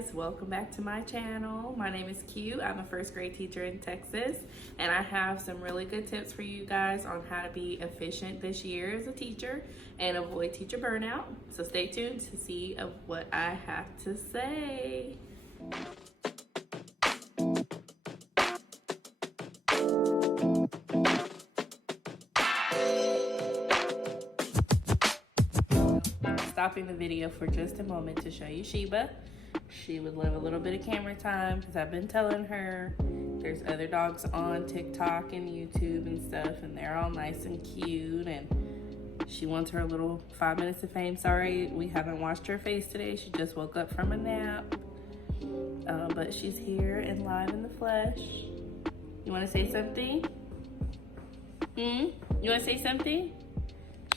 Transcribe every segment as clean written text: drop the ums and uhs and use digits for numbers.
guys, welcome back to my channel. My name is Q. I'm a first grade teacher in Texas, and I have some really good tips for you guys on how to be efficient this year as a teacher and avoid teacher burnout. So stay tuned to see of what I have to say. Stopping the video for just a moment to show you Sheba. She would love a little bit of camera time because I've been telling her there's other dogs on TikTok and YouTube and stuff, and they're all nice and cute, and she wants her little 5 minutes of fame. Sorry, we haven't washed her face today. She just woke up from a nap, but she's here and live in the flesh. You want to say something? You want to say something?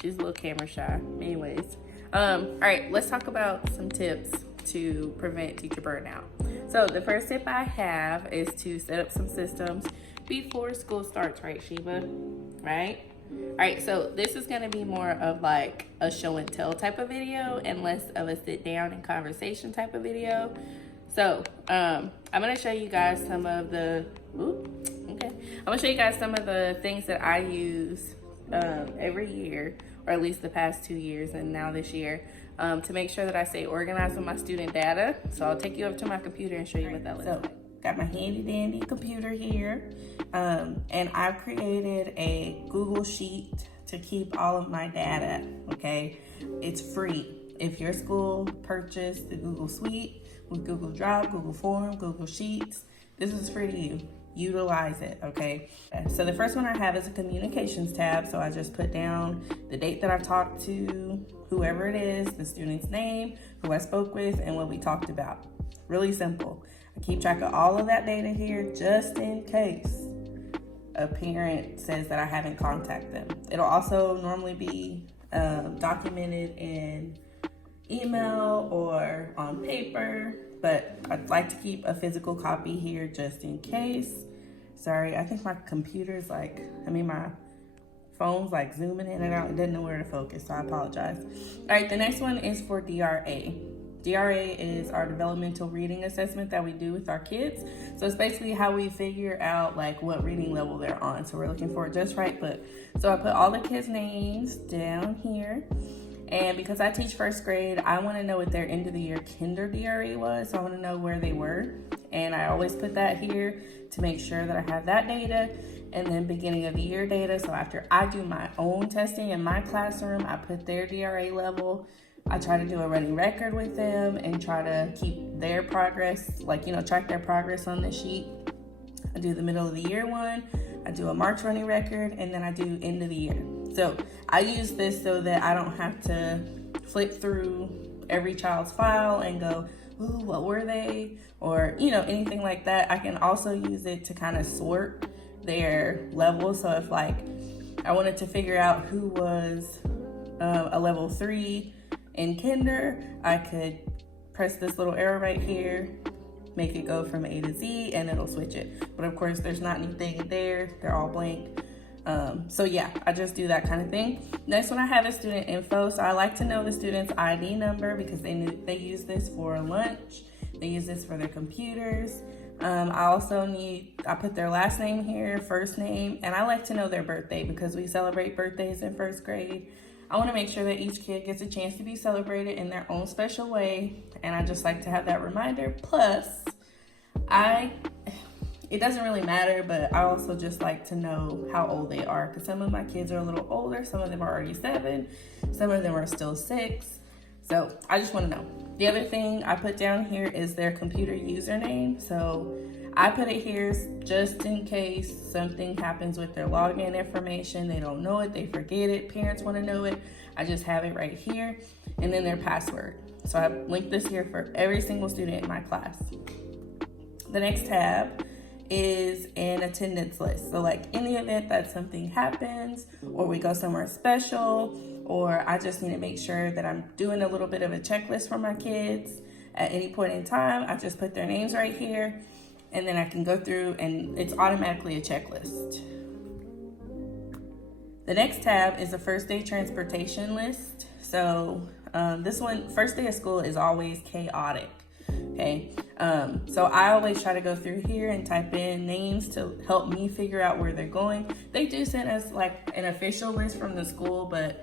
She's a little camera shy. Anyways. All right, let's talk about some tips to prevent teacher burnout. So the first tip I have is to set up some systems before school starts, right, Sheba? Right? All right, so this is gonna be more of like a show and tell type of video and less of a sit down and conversation type of video. So I'm gonna show you guys some of the, I'm gonna show you guys some of the things that I use every year, or at least the past 2 years and now this year, to make sure that I stay organized with my student data. So I'll take you up to my computer and show you what that looks like. Got my handy dandy computer here, and I've created a Google Sheet to keep all of my data, okay? It's free. If your school purchased the Google Suite with Google Drive, Google Form, Google Sheets, this is free to you. Utilize it, okay? So the first one I have is a communications tab. So I just put down the date that I've talked to whoever it is, the student's name, who I spoke with, and what we talked about. Really simple. I keep track of all of that data here just in case a parent says that I haven't contacted them. It'll also normally be documented in email or on paper, but I'd like to keep a physical copy here just in case. Sorry, I think my computer's my phone's like zooming in and out. It didn't know where to focus, so I apologize. All right, the next one is for DRA. DRA is our developmental reading assessment that we do with our kids. So it's basically how we figure out like what reading level they're on. So we're looking for a just right book. So I put all the kids' names down here. And because I teach first grade, I want to know what their end of the year kinder DRE was. So I want to know where they were. And I always put that here to make sure that I have that data. And then beginning of the year data. So after I do my own testing in my classroom, I put their DRA level. I try to do a running record with them and try to keep their progress, track their progress on the sheet. I do the middle of the year one. I do a March running record, and then I do end of the year. So I use this so that I don't have to flip through every child's file and go, ooh, what were they? Or, anything like that. I can also use it to kind of sort their levels. So if I wanted to figure out who was a level 3 in kinder, I could press this little arrow right here, make it go from A to Z, and it'll switch it. But of course, there's not anything there. They're all blank. So yeah, I just do that kind of thing. Next one I have is student info. So I like to know the student's ID number because they use this for lunch. They use this for their computers. I put their last name here, first name, and I like to know their birthday because we celebrate birthdays in first grade. I want to make sure that each kid gets a chance to be celebrated in their own special way, and I just like to have that reminder. Plus, it doesn't really matter, but I also just like to know how old they are because some of my kids are a little older, some of them are already 7, some of them are still 6. So I just want to know. The other thing I put down here is their computer username. So I put it here just in case something happens with their login information. They don't know it, they forget it, parents want to know it. I just have it right here. And then their password. So I linked this here for every single student in my class. The next tab is an attendance list. So in the event that something happens or we go somewhere special, or I just need to make sure that I'm doing a little bit of a checklist for my kids at any point in time, I just put their names right here, and then I can go through and it's automatically a checklist. The next tab is a first day transportation list. So this one, first day of school is always chaotic. Okay, so I always try to go through here and type in names to help me figure out where they're going. They do send us like an official list from the school, but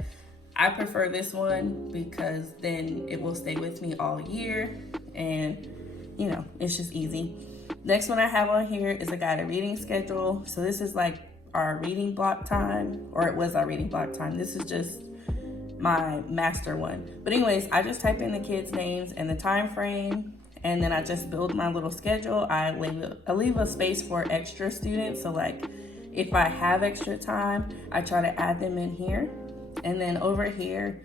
I prefer this one because then it will stay with me all year, and you know, it's just easy. Next one I have on here is a guided reading schedule. So this is like our reading block time, or it was our reading block time. This is just my master one. But anyways, I just type in the kids' names and the time frame, and then I just build my little schedule. I leave a space for extra students. So like if I have extra time, I try to add them in here. And then over here,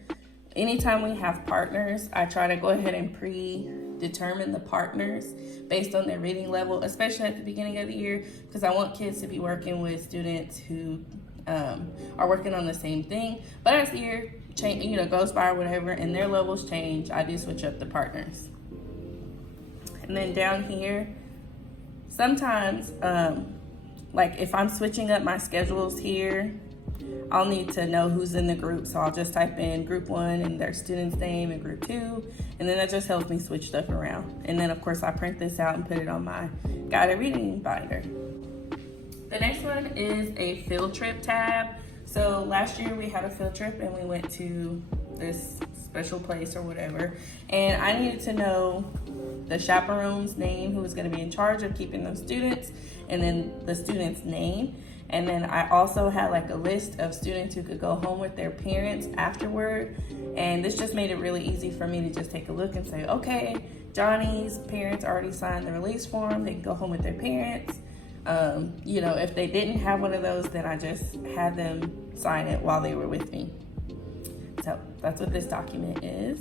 anytime we have partners, I try to go ahead and predetermine the partners based on their reading level, especially at the beginning of the year, because I want kids to be working with students who are working on the same thing. But as the year goes by or whatever, and their levels change, I do switch up the partners. And then down here, sometimes, like if I'm switching up my schedules here, I'll need to know who's in the group. So I'll just type in group 1 and their student's name and group 2. And then that just helps me switch stuff around. And then of course I print this out and put it on my guided reading binder. The next one is a field trip tab. So last year we had a field trip and we went to this special place or whatever. And I needed to know the chaperone's name, who was going to be in charge of keeping those students, and then the student's name. And then I also had like a list of students who could go home with their parents afterward. And this just made it really easy for me to just take a look and say, okay, Johnny's parents already signed the release form. They can go home with their parents. You know, if they didn't have one of those, then I just had them sign it while they were with me. So that's what this document is.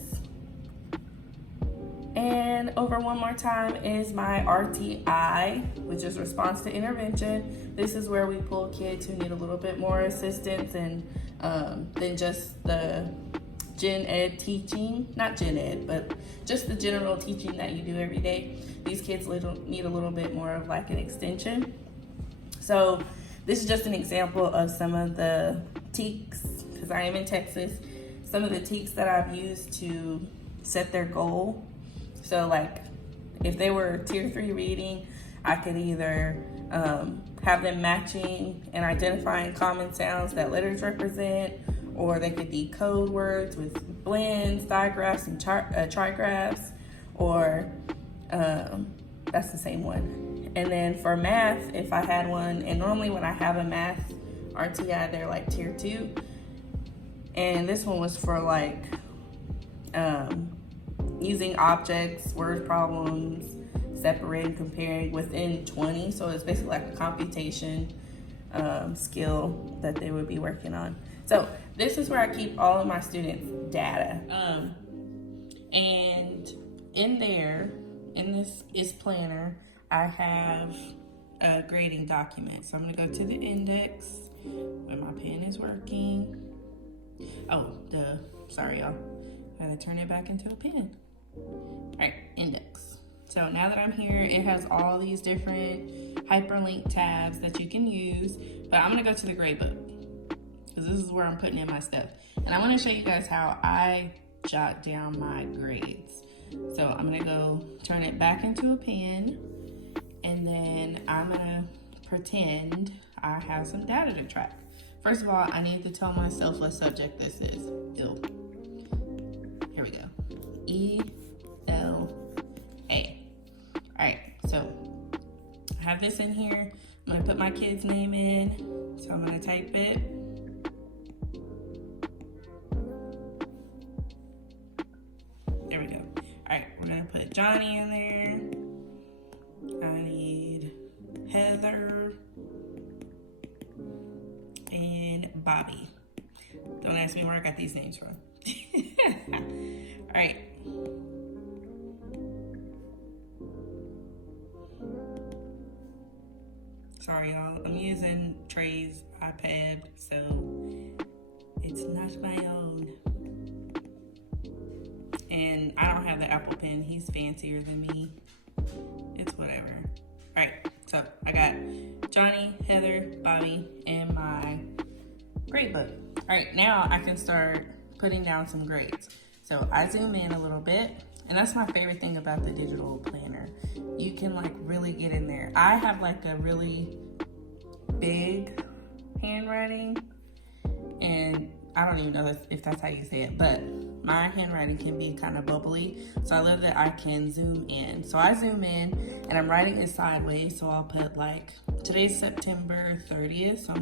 And over one more time is my RTI, which is response to intervention. This is where we pull kids who need a little bit more assistance and than just the gen ed teaching, not gen ed, but just the general teaching that you do every day. These kids need a little bit more of like an extension. So this is just an example of some of the TEKs, because I am in Texas, some of the TEKs that I've used to set their goal. So like if they were tier 3 reading, I could either have them matching and identifying common sounds that letters represent, or they could decode words with blends, digraphs, and trigraphs, or that's the same one. And then for math, if I had one, and normally when I have a math RTI, they're like tier 2. And this one was for like using objects, word problems, separating, comparing within 20. So it's basically like a computation skill that they would be working on. So this is where I keep all of my students' data. And in there, in this is planner, I have a grading document. So I'm gonna go to the index when my pen is working. Oh, sorry y'all. I'm gonna turn it back into a pen. All right, index. So now that I'm here, it has all these different hyperlink tabs that you can use, but I'm gonna go to the grade book because this is where I'm putting in my stuff. And I wanna show you guys how I jot down my grades. So I'm gonna go turn it back into a pen, and then I'm gonna pretend I have some data to track. First of all, I need to tell myself what subject this is. Ew. Here we go. ELA. All right, so I have this in here. I'm gonna put my kid's name in. So I'm gonna type it. There we go. All right, we're gonna put Johnny in there. I need Heather and Bobby. Don't ask me where I got these names from. All right. Sorry, y'all. I'm using Trey's iPad, so it's not my own. And I don't have the Apple Pen. He's fancier than me. It's whatever. All right, so I got Johnny, Heather, Bobby, and my grade book. All right, now I can start putting down some grades. So I zoom in a little bit. And that's my favorite thing about the digital planner. You can like really get in there. I have like a really big handwriting, and I don't even know if that's how you say it, but my handwriting can be kind of bubbly. So I love that I can zoom in. So I zoom in and I'm writing it sideways. So I'll put like, today's September 30th. So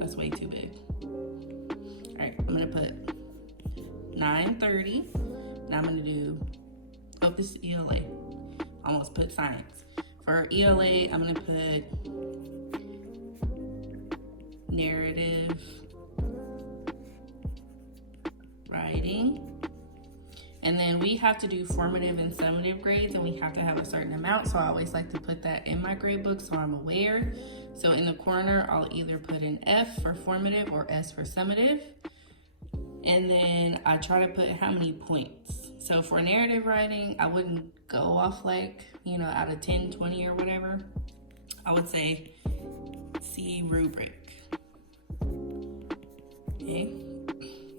that's way too big. All right, I'm gonna put 9:30. Now I'm gonna do, oh, this is ELA. Almost put science. For ELA, I'm gonna put narrative writing. And then we have to do formative and summative grades, and we have to have a certain amount. So I always like to put that in my grade book so I'm aware. So in the corner, I'll either put an F for formative or S for summative. And then I try to put how many points. So for narrative writing, I wouldn't go off like, you know, out of 10, 20 or whatever. I would say C rubric. Okay.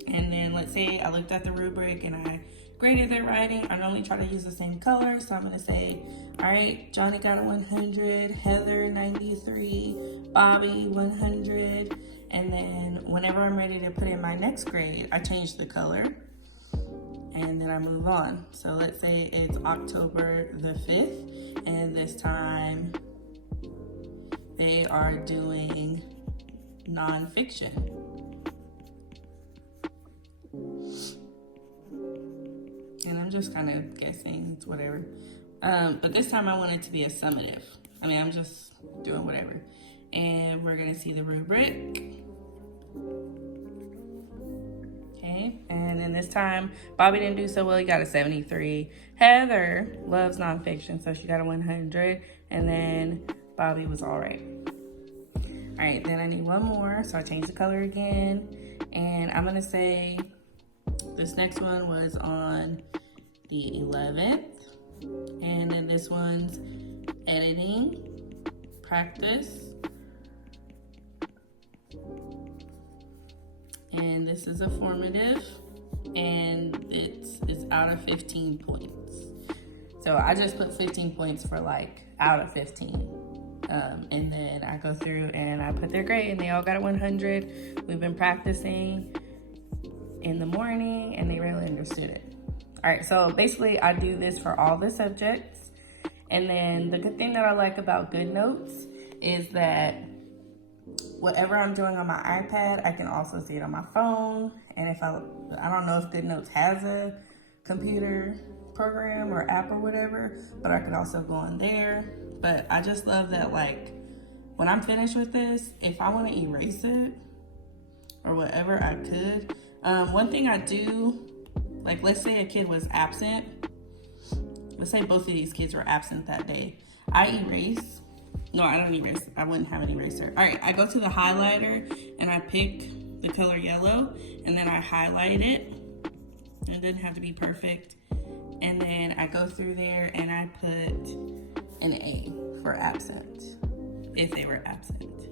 And then let's say I looked at the rubric and I graded their writing. I normally try to use the same color. So I'm gonna say, all right, Johnny got a 100, Heather 93, Bobby 100. And then whenever I'm ready to put in my next grade, I change the color and then I move on. So let's say it's October the 5th, and this time they are doing nonfiction. And I'm just kind of guessing, it's whatever. But this time I want it to be a summative. I mean, I'm just doing whatever. And we're gonna see the rubric. Okay, and then this time, Bobby didn't do so well, he got a 73. Heather loves nonfiction, so she got a 100. And then Bobby was all right. All right, then I need one more, so I changed the color again. And I'm gonna say, this next one was on the 11th. And then this one's editing, practice. And this is a formative, and it's out of 15 points. So I just put 15 points for like out of 15. And then I go through and I put their grade, and they all got a 100. We've been practicing in the morning, and they really understood it. All right, so basically I do this for all the subjects. And then the good thing that I like about GoodNotes is that whatever I'm doing on my iPad, I can also see it on my phone. And if I don't know if GoodNotes has a computer program or app or whatever, but I could also go on there. But I just love that, like, when I'm finished with this, if I want to erase it or whatever, I could. One thing I do, like, let's say a kid was absent. Let's say both of these kids were absent that day. I erase. No, I don't erase. I wouldn't have an eraser. All right, I go to the highlighter and I pick the color yellow, and then I highlight it. It doesn't have to be perfect. And then I go through there and I put an A for absent, if they were absent.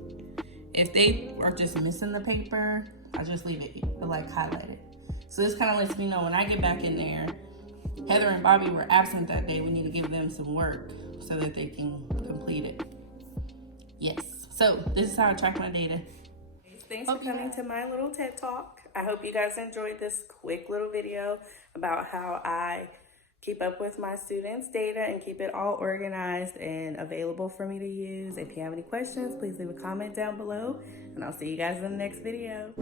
If they are just missing the paper, I just leave it, like, highlight it. So this kind of lets me know when I get back in there, Heather and Bobby were absent that day. We need to give them some work so that they can complete it. Yes, so this is how I track my data. Thanks for coming to my little TED Talk. I hope you guys enjoyed this quick little video about how I keep up with my students' data and keep it all organized and available for me to use. If you have any questions, please leave a comment down below, and I'll see you guys in the next video.